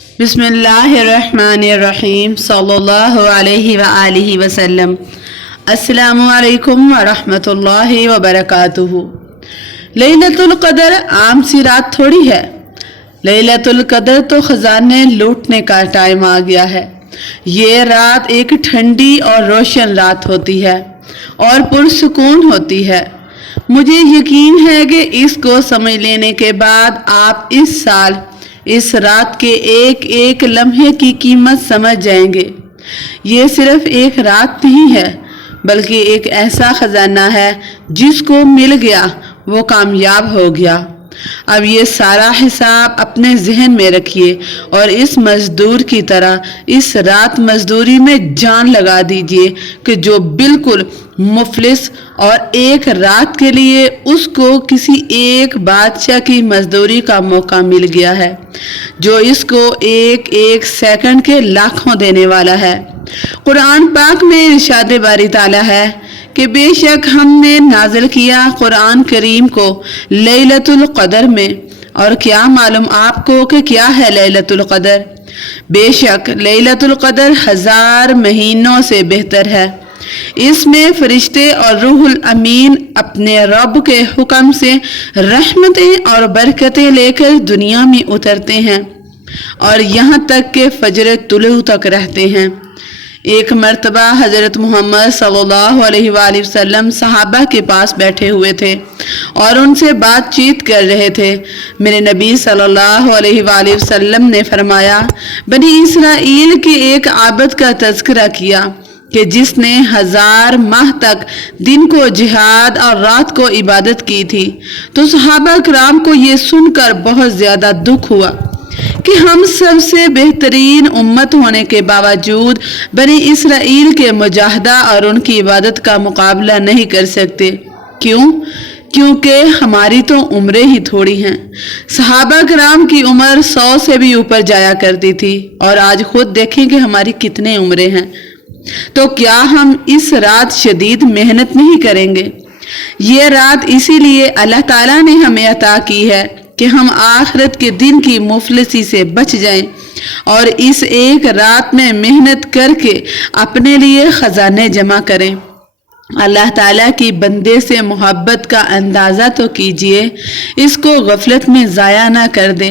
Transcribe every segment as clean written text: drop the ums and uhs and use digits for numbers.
بسم اللہ الرحمن الرحیم صلی اللہ علیہ وآلہ وسلم۔ السلام علیکم ورحمۃ اللہ وبرکاتہ۔ لیلۃ القدر عام سی رات تھوڑی ہے۔ لیلۃ القدر تو خزانے لوٹنے کا ٹائم آ گیا ہے۔ یہ رات ایک ٹھنڈی اور روشن رات ہوتی ہے اور پرسکون ہوتی ہے۔ مجھے یقین ہے کہ اس کو سمجھ لینے کے بعد آپ اس سال اس رات کے ایک ایک لمحے کی قیمت سمجھ جائیں گے۔ یہ صرف ایک رات نہیں ہے بلکہ ایک ایسا خزانہ ہے جس کو مل گیا وہ کامیاب ہو گیا۔ اب یہ سارا حساب اپنے ذہن میں رکھیے اور اس مزدور کی طرح اس رات مزدوری میں جان لگا دیجئے کہ جو بالکل مفلس اور ایک رات کے لیے اس کو کسی ایک بادشاہ کی مزدوری کا موقع مل گیا ہے جو اس کو ایک ایک سیکنڈ کے لاکھوں دینے والا ہے۔ قرآن پاک میں ارشاد باری تعالیٰ ہے کہ بے شک ہم نے نازل کیا قرآن کریم کو لیلۃ القدر میں، اور کیا معلوم آپ کو کہ کیا ہے لیلۃ القدر؟ بے شک لیلۃ القدر 1000 مہینوں سے بہتر ہے۔ اس میں فرشتے اور روح الامین اپنے رب کے حکم سے رحمتیں اور برکتیں لے کر دنیا میں اترتے ہیں اور یہاں تک کہ فجر طلوع تک رہتے ہیں۔ ایک مرتبہ حضرت محمد صلی اللہ علیہ وآلہ وسلم صحابہ کے پاس بیٹھے ہوئے تھے اور ان سے بات چیت کر رہے تھے۔ میرے نبی صلی اللہ علیہ وآلہ وسلم نے فرمایا، بنی اسرائیل کے ایک عابد کا تذکرہ کیا کہ جس نے 1000 ماہ تک دن کو جہاد اور رات کو عبادت کی تھی۔ تو صحابہ کرام کو یہ سن کر بہت زیادہ دکھ ہوا کہ ہم سب سے بہترین امت ہونے کے باوجود بنی اسرائیل کے مجاہدہ اور ان کی عبادت کا مقابلہ نہیں کر سکتے۔ کیوں؟ کیونکہ ہماری تو عمریں ہی تھوڑی ہیں۔ صحابہ کرام کی عمر 100 سے بھی اوپر جایا کرتی تھی اور آج خود دیکھیں کہ ہماری کتنے عمریں ہیں۔ تو کیا ہم اس رات شدید محنت نہیں کریں گے؟ یہ رات اسی لیے اللہ تعالیٰ نے ہمیں عطا کی ہے کہ ہم آخرت کے دن کی مفلسی سے بچ جائیں اور اس ایک رات میں محنت کر کے اپنے لیے خزانے جمع کریں۔ اللہ تعالیٰ کی بندے سے محبت کا اندازہ تو کیجئے، اس کو غفلت میں ضائع نہ کر دیں۔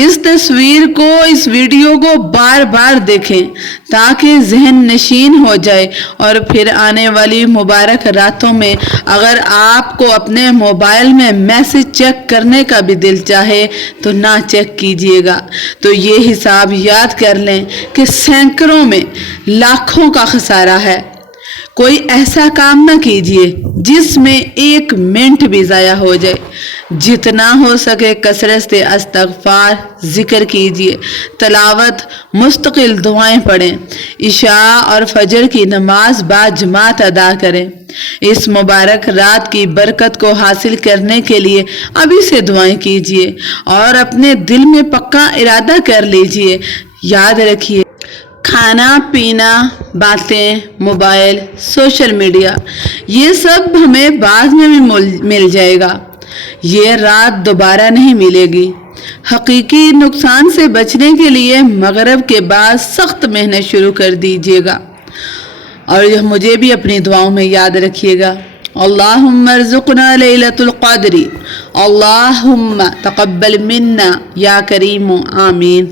اس تصویر کو، اس ویڈیو کو بار بار دیکھیں تاکہ ذہن نشین ہو جائے اور پھر آنے والی مبارک راتوں میں اگر آپ کو اپنے موبائل میں میسج چیک کرنے کا بھی دل چاہے تو نہ چیک کیجئے گا۔ تو یہ حساب یاد کر لیں کہ سینکڑوں میں لاکھوں کا خسارہ ہے۔ کوئی ایسا کام نہ کیجئے جس میں ایک منٹ بھی ضائع ہو جائے۔ جتنا ہو سکے کثرت سے استغفار ذکر کیجئے، تلاوت، مستقل دعائیں پڑھیں، عشاء اور فجر کی نماز باجماعت ادا کریں۔ اس مبارک رات کی برکت کو حاصل کرنے کے لیے ابھی سے دعائیں کیجئے اور اپنے دل میں پکا ارادہ کر لیجئے۔ یاد رکھیے، کھانا پینا، باتیں، موبائل، سوشل میڈیا، یہ سب ہمیں بعد میں بھی مل جائے گا، یہ رات دوبارہ نہیں ملے گی۔ حقیقی نقصان سے بچنے کے لیے مغرب کے بعد سخت محنت شروع کر دیجیے گا اور مجھے بھی اپنی دعاؤں میں یاد رکھیے گا۔ اللہم ارزقنا لیلۃ القدر، اللہم تقبل منا یا کریم، آمین۔